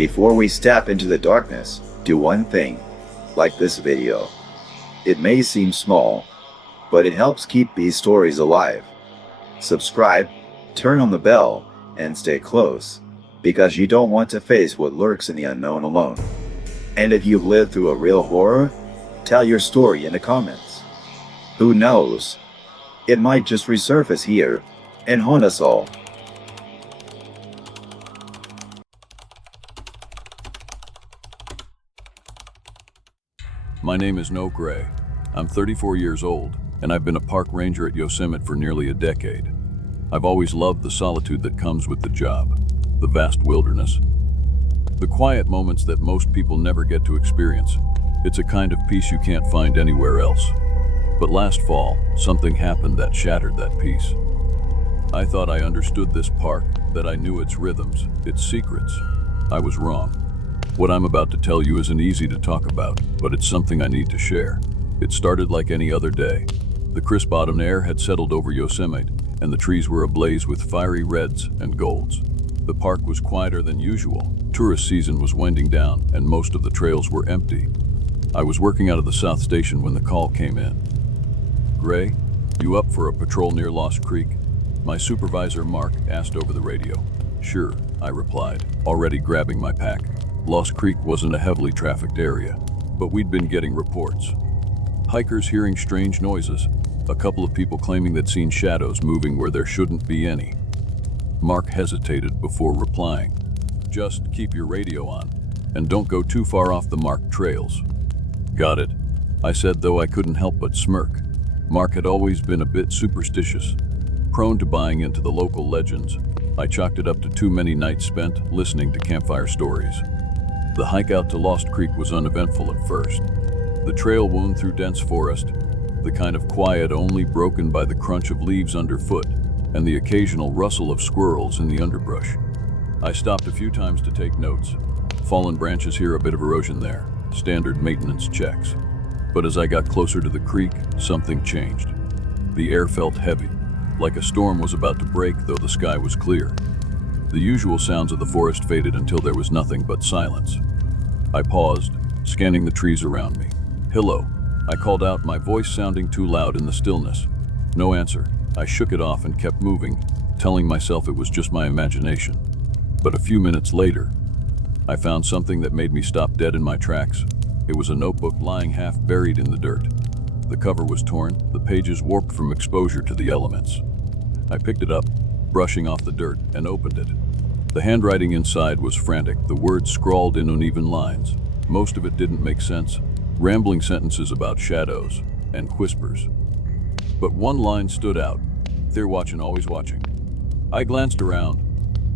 Before we step into the darkness, do one thing. Like this video. It may seem small, but it helps keep these stories alive. Subscribe, turn on the bell, and stay close, because you don't want to face what lurks in the unknown alone. And if you've lived through a real horror, tell your story in the comments. Who knows? It might just resurface here and haunt us all. My name is No Gray. I'm 34 years old, and I've been a park ranger at Yosemite for nearly a decade. I've always loved the solitude that comes with the job, the vast wilderness, the quiet moments that most people never get to experience. It's a kind of peace you can't find anywhere else. But last fall, something happened that shattered that peace. I thought I understood this park, that I knew its rhythms, its secrets. I was wrong. What I'm about to tell you isn't easy to talk about, but it's something I need to share. It started like any other day. The crisp autumn air had settled over Yosemite, and the trees were ablaze with fiery reds and golds. The park was quieter than usual. Tourist season was winding down, and most of the trails were empty. I was working out of the South Station when the call came in. "Gray, you up for a patrol near Lost Creek?" My supervisor, Mark, asked over the radio. "Sure," I replied, already grabbing my pack. Lost Creek wasn't a heavily trafficked area, but we'd been getting reports. Hikers hearing strange noises, a couple of people claiming they'd seen shadows moving where there shouldn't be any. Mark hesitated before replying. "Just keep your radio on, and don't go too far off the marked trails." "Got it," I said, though I couldn't help but smirk. Mark had always been a bit superstitious, prone to buying into the local legends. I chalked it up to too many nights spent listening to campfire stories. The hike out to Lost Creek was uneventful at first. The trail wound through dense forest, the kind of quiet only broken by the crunch of leaves underfoot and the occasional rustle of squirrels in the underbrush. I stopped a few times to take notes. Fallen branches here, a bit of erosion there, standard maintenance checks. But as I got closer to the creek, something changed. The air felt heavy, like a storm was about to break, though the sky was clear. The usual sounds of the forest faded until there was nothing but silence. I paused, scanning the trees around me. "Hello," I called out, my voice sounding too loud in the stillness. No answer. I shook it off and kept moving, telling myself it was just my imagination. But a few minutes later, I found something that made me stop dead in my tracks. It was a notebook lying half buried in the dirt. The cover was torn, the pages warped from exposure to the elements. I picked it up, brushing off the dirt, and opened it. The handwriting inside was frantic, the words scrawled in uneven lines. Most of it didn't make sense, rambling sentences about shadows and whispers. But one line stood out: "They're watching, always watching." I glanced around,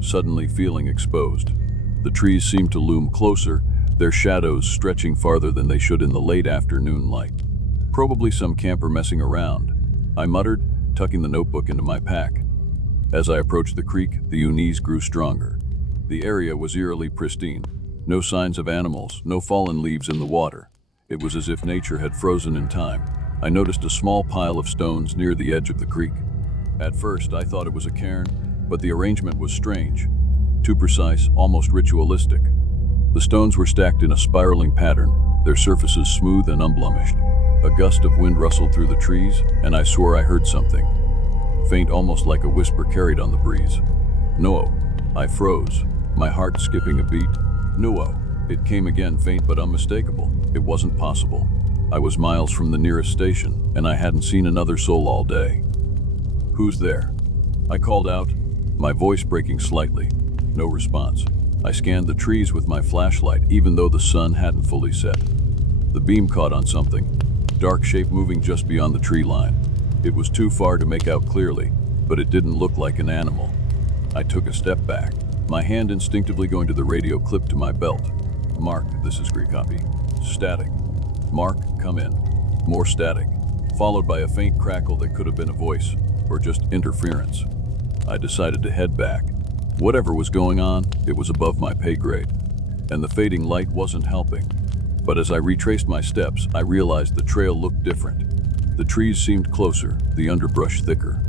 suddenly feeling exposed. The trees seemed to loom closer, their shadows stretching farther than they should in the late afternoon light. "Probably some camper messing around," I muttered, tucking the notebook into my pack. As I approached the creek, the unease grew stronger. The area was eerily pristine. No signs of animals, no fallen leaves in the water. It was as if nature had frozen in time. I noticed a small pile of stones near the edge of the creek. At first, I thought it was a cairn, but the arrangement was strange. Too precise, almost ritualistic. The stones were stacked in a spiraling pattern, their surfaces smooth and unblemished. A gust of wind rustled through the trees, and I swore I heard something. Faint, almost like a whisper carried on the breeze. "No." I froze, my heart skipping a beat. "No." It came again, faint but unmistakable. It wasn't possible. I was miles from the nearest station, and I hadn't seen another soul all day. "Who's there?" I called out, my voice breaking slightly. No response. I scanned the trees with my flashlight, even though the sun hadn't fully set. The beam caught on something, dark shape moving just beyond the tree line. It was too far to make out clearly, but it didn't look like an animal. I took a step back, my hand instinctively going to the radio clipped to my belt. "Mark, this is Greek copy. Static." "Mark, come in." More static, followed by a faint crackle that could have been a voice, or just interference. I decided to head back. Whatever was going on, it was above my pay grade, and the fading light wasn't helping. But as I retraced my steps, I realized the trail looked different. The trees seemed closer, the underbrush thicker.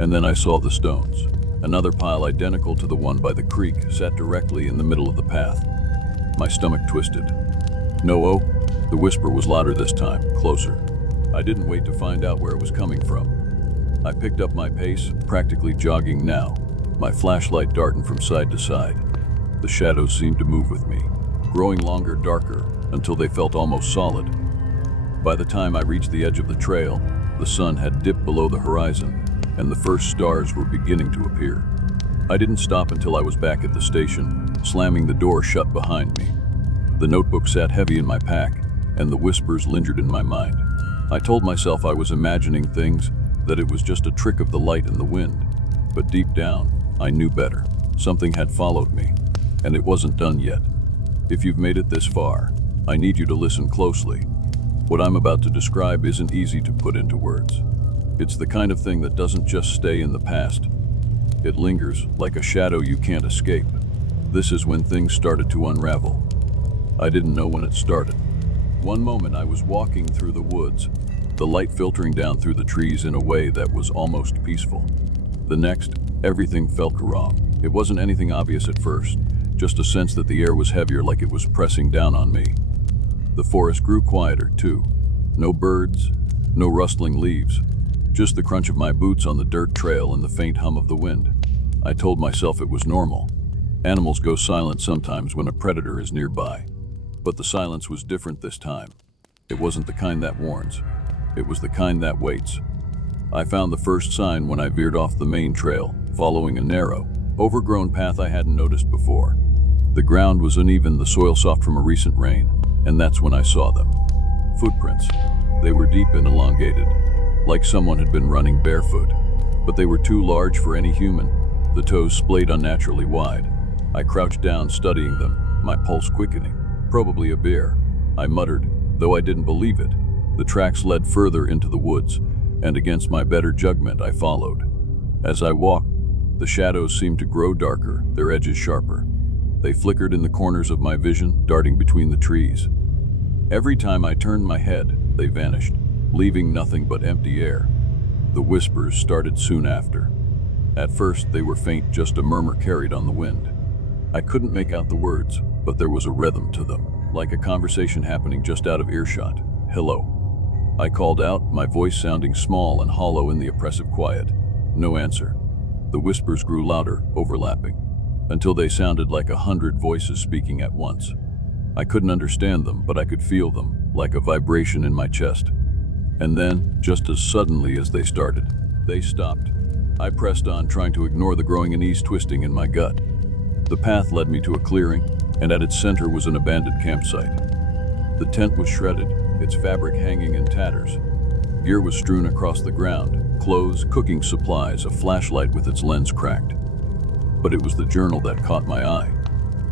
And then I saw the stones. Another pile identical to the one by the creek sat directly in the middle of the path. My stomach twisted. No-oh, the whisper was louder this time, closer. I didn't wait to find out where it was coming from. I picked up my pace, practically jogging now, my flashlight darting from side to side. The shadows seemed to move with me, growing longer, darker, until they felt almost solid. By the time I reached the edge of the trail, the sun had dipped below the horizon, and the first stars were beginning to appear. I didn't stop until I was back at the station, slamming the door shut behind me. The notebook sat heavy in my pack, and the whispers lingered in my mind. I told myself I was imagining things, that it was just a trick of the light and the wind. But deep down, I knew better. Something had followed me, and it wasn't done yet. If you've made it this far, I need you to listen closely. What I'm about to describe isn't easy to put into words. It's the kind of thing that doesn't just stay in the past. It lingers like a shadow you can't escape. This is when things started to unravel. I didn't know when it started. One moment I was walking through the woods, the light filtering down through the trees in a way that was almost peaceful. The next, everything felt wrong. It wasn't anything obvious at first, just a sense that the air was heavier, like it was pressing down on me. The forest grew quieter, too. No birds, no rustling leaves, just the crunch of my boots on the dirt trail and the faint hum of the wind. I told myself it was normal. Animals go silent sometimes when a predator is nearby. But the silence was different this time. It wasn't the kind that warns. It was the kind that waits. I found the first sign when I veered off the main trail, following a narrow, overgrown path I hadn't noticed before. The ground was uneven, the soil soft from a recent rain, and that's when I saw them. Footprints. They were deep and elongated, like someone had been running barefoot. But they were too large for any human. The toes splayed unnaturally wide. I crouched down, studying them, my pulse quickening. Probably a bear, I muttered, though I didn't believe it. The tracks led further into the woods, and against my better judgment I followed. As I walked, the shadows seemed to grow darker, their edges sharper. They flickered in the corners of my vision, darting between the trees. Every time I turned my head, they vanished, leaving nothing but empty air. The whispers started soon after. At first, they were faint, just a murmur carried on the wind. I couldn't make out the words, but there was a rhythm to them, like a conversation happening just out of earshot. Hello. I called out, my voice sounding small and hollow in the oppressive quiet. No answer. The whispers grew louder, overlapping, until they sounded like 100 voices speaking at once. I couldn't understand them, but I could feel them, like a vibration in my chest. And then, just as suddenly as they started, they stopped. I pressed on, trying to ignore the growing unease twisting in my gut. The path led me to a clearing, and at its center was an abandoned campsite. The tent was shredded, its fabric hanging in tatters. Gear was strewn across the ground, clothes, cooking supplies, a flashlight with its lens cracked. But it was the journal that caught my eye.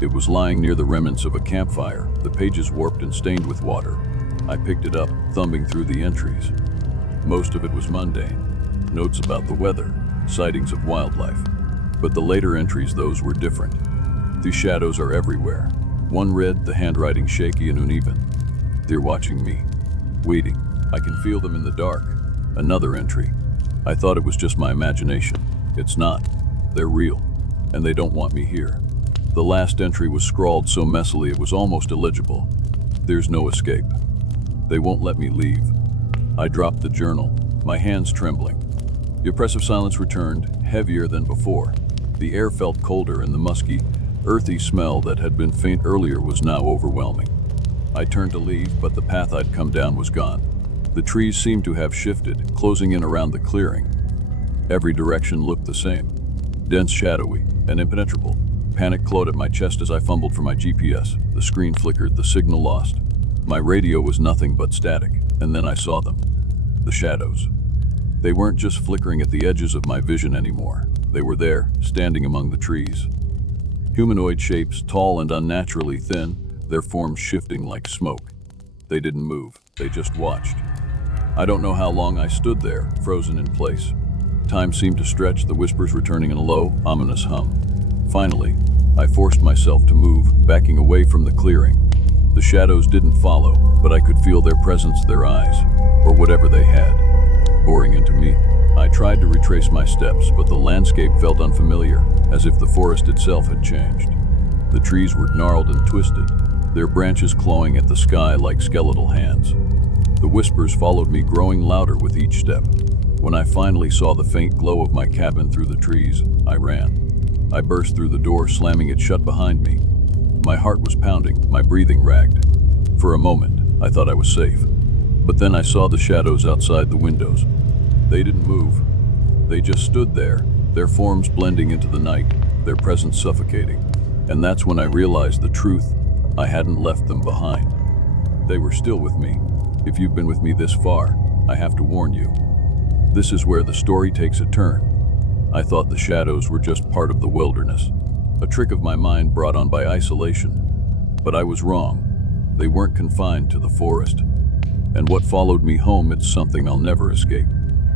It was lying near the remnants of a campfire, the pages warped and stained with water. I picked it up, thumbing through the entries. Most of it was mundane. Notes about the weather, sightings of wildlife. But the later entries, those were different. The shadows are everywhere. One read, the handwriting shaky and uneven. They're watching me, waiting. I can feel them in the dark. Another entry. I thought it was just my imagination. It's not. They're real, and they don't want me here. The last entry was scrawled so messily it was almost illegible. There's no escape. They won't let me leave. I dropped the journal, my hands trembling. The oppressive silence returned, heavier than before. The air felt colder, and the musky, earthy smell that had been faint earlier was now overwhelming. I turned to leave, but the path I'd come down was gone. The trees seemed to have shifted, closing in around the clearing. Every direction looked the same, dense, shadowy, and impenetrable. Panic clawed at my chest as I fumbled for my GPS. The screen flickered, the signal lost. My radio was nothing but static, and then I saw them. The shadows. They weren't just flickering at the edges of my vision anymore. They were there, standing among the trees. Humanoid shapes, tall and unnaturally thin, their forms shifting like smoke. They didn't move, they just watched. I don't know how long I stood there, frozen in place. Time seemed to stretch, the whispers returning in a low, ominous hum. Finally, I forced myself to move, backing away from the clearing. The shadows didn't follow, but I could feel their presence, their eyes, or whatever they had, boring into me. I tried to retrace my steps, but the landscape felt unfamiliar, as if the forest itself had changed. The The trees were gnarled and twisted, their branches clawing at the sky like skeletal hands. The whispers followed me, growing louder with each step. When I finally saw the faint glow of my cabin through the trees, I ran. I burst through the door, slamming it shut behind me. My heart was pounding, my breathing ragged. For a moment, I thought I was safe. But then I saw the shadows outside the windows. They didn't move. They just stood there, their forms blending into the night, their presence suffocating. And that's when I realized the truth. I hadn't left them behind. They were still with me. If you've been with me this far, I have to warn you. This is where the story takes a turn. I thought the shadows were just part of the wilderness, a trick of my mind brought on by isolation. But I was wrong. They weren't confined to the forest. And what followed me home, it's something I'll never escape.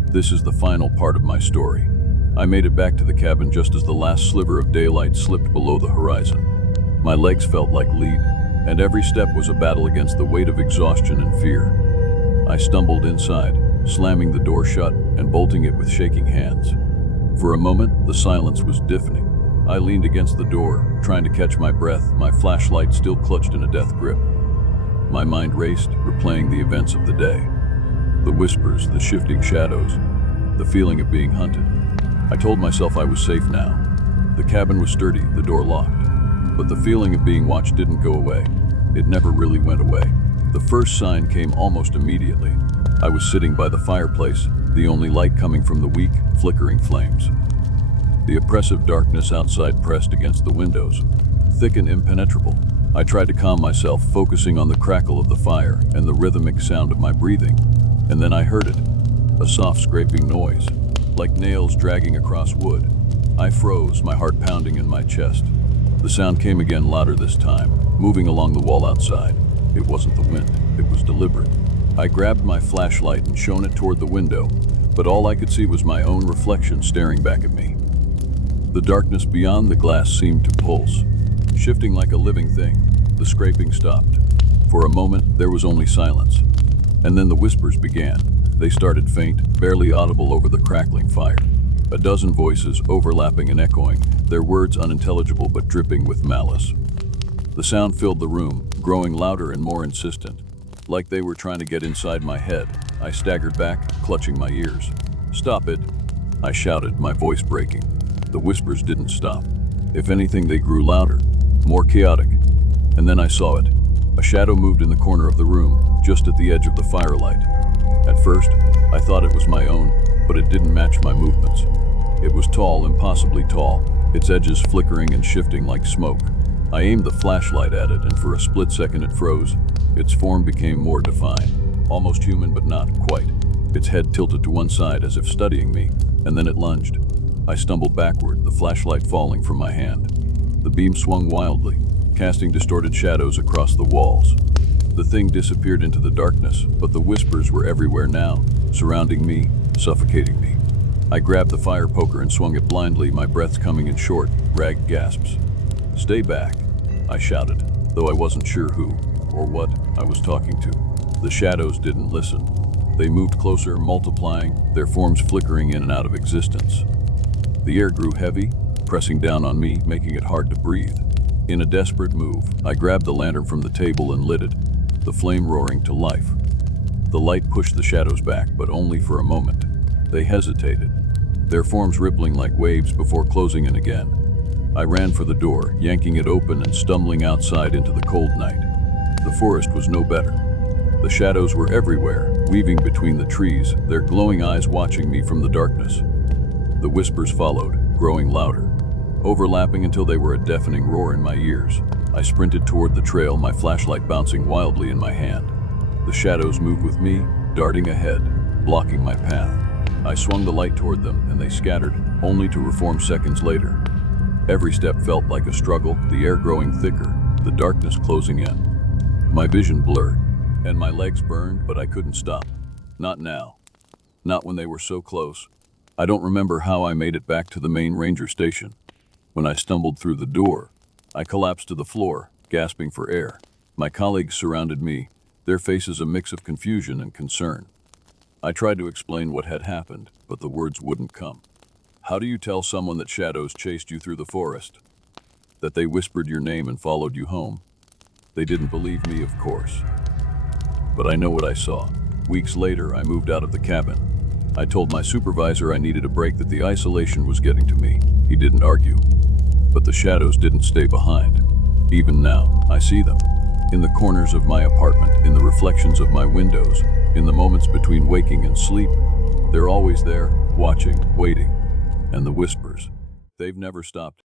This is the final part of my story. I made it back to the cabin just as the last sliver of daylight slipped below the horizon. My legs felt like lead, and every step was a battle against the weight of exhaustion and fear. I stumbled inside, slamming the door shut and bolting it with shaking hands. For a moment, the silence was deafening. I leaned against the door, trying to catch my breath, my flashlight still clutched in a death grip. My mind raced, replaying the events of the day. The whispers, the shifting shadows, the feeling of being hunted. I told myself I was safe now. The cabin was sturdy, the door locked. But the feeling of being watched didn't go away. It never really went away. The first sign came almost immediately. I was sitting by the fireplace, the only light coming from the weak, flickering flames. The oppressive darkness outside pressed against the windows, thick and impenetrable. I tried to calm myself, focusing on the crackle of the fire and the rhythmic sound of my breathing. And then I heard it, a soft scraping noise, like nails dragging across wood. I froze, my heart pounding in my chest. The sound came again, louder this time, moving along the wall outside. It wasn't the wind, it was deliberate. I grabbed my flashlight and shone it toward the window, but all I could see was my own reflection staring back at me. The darkness beyond the glass seemed to pulse, shifting like a living thing. The scraping stopped. For a moment, there was only silence. And then the whispers began. They started faint, barely audible over the crackling fire. A dozen voices, overlapping and echoing, their words unintelligible but dripping with malice. The sound filled the room, growing louder and more insistent. Like they were trying to get inside my head. I staggered back, clutching my ears. "Stop it!" I shouted, my voice breaking. The whispers didn't stop. If anything, they grew louder, more chaotic. And then I saw it. A shadow moved in the corner of the room, just at the edge of the firelight. At first, I thought it was my own, but it didn't match my movements. It was tall, impossibly tall, its edges flickering and shifting like smoke. I aimed the flashlight at it, and for a split second it froze. Its form became more defined, almost human but not quite. Its head tilted to one side as if studying me, and then it lunged. I stumbled backward, the flashlight falling from my hand. The beam swung wildly, casting distorted shadows across the walls. The thing disappeared into the darkness, but the whispers were everywhere now, surrounding me, suffocating me. I grabbed the fire poker and swung it blindly, my breath coming in short, ragged gasps. "Stay back," I shouted, though I wasn't sure who or what I was talking to. The shadows didn't listen. They moved closer, multiplying, their forms flickering in and out of existence. The air grew heavy, pressing down on me, making it hard to breathe. In a desperate move, I grabbed the lantern from the table and lit it, the flame roaring to life. The light pushed the shadows back, but only for a moment. They hesitated, their forms rippling like waves before closing in again. I ran for the door, yanking it open and stumbling outside into the cold night. The forest was no better. The shadows were everywhere, weaving between the trees, their glowing eyes watching me from the darkness. The whispers followed, growing louder, overlapping until they were a deafening roar in my ears. I sprinted toward the trail, my flashlight bouncing wildly in my hand. The shadows moved with me, darting ahead, blocking my path. I swung the light toward them, and they scattered, only to reform seconds later. Every step felt like a struggle, the air growing thicker, the darkness closing in. My vision blurred, and my legs burned, but I couldn't stop. Not now. Not when they were so close. I don't remember how I made it back to the main ranger station. When I stumbled through the door, I collapsed to the floor, gasping for air. My colleagues surrounded me, their faces a mix of confusion and concern. I tried to explain what had happened, but the words wouldn't come. How do you tell someone that shadows chased you through the forest? that they whispered your name and followed you home. They didn't believe me, of course. But I know what I saw. Weeks later, I moved out of the cabin. I told my supervisor I needed a break, that the isolation was getting to me. He didn't argue. But the shadows didn't stay behind. Even now, I see them. In the corners of my apartment, in the reflections of my windows, in the moments between waking and sleep. They're always there, watching, waiting. And the whispers. They've never stopped.